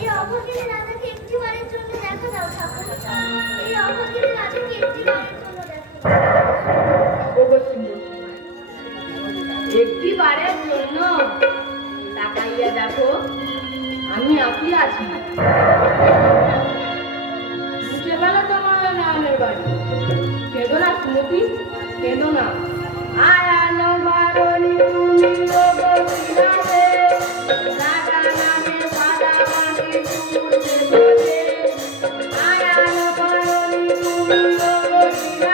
এই অভাগীনী রাজাকে একটিবারের জন্য দেখা দাও ঠাকুর। এই অভাগীনী রাজাকে একটিবারের জন্য একটিবারের জন্য তাকাইয়া দেখো, আমি আপনি আছি। Hallelujah.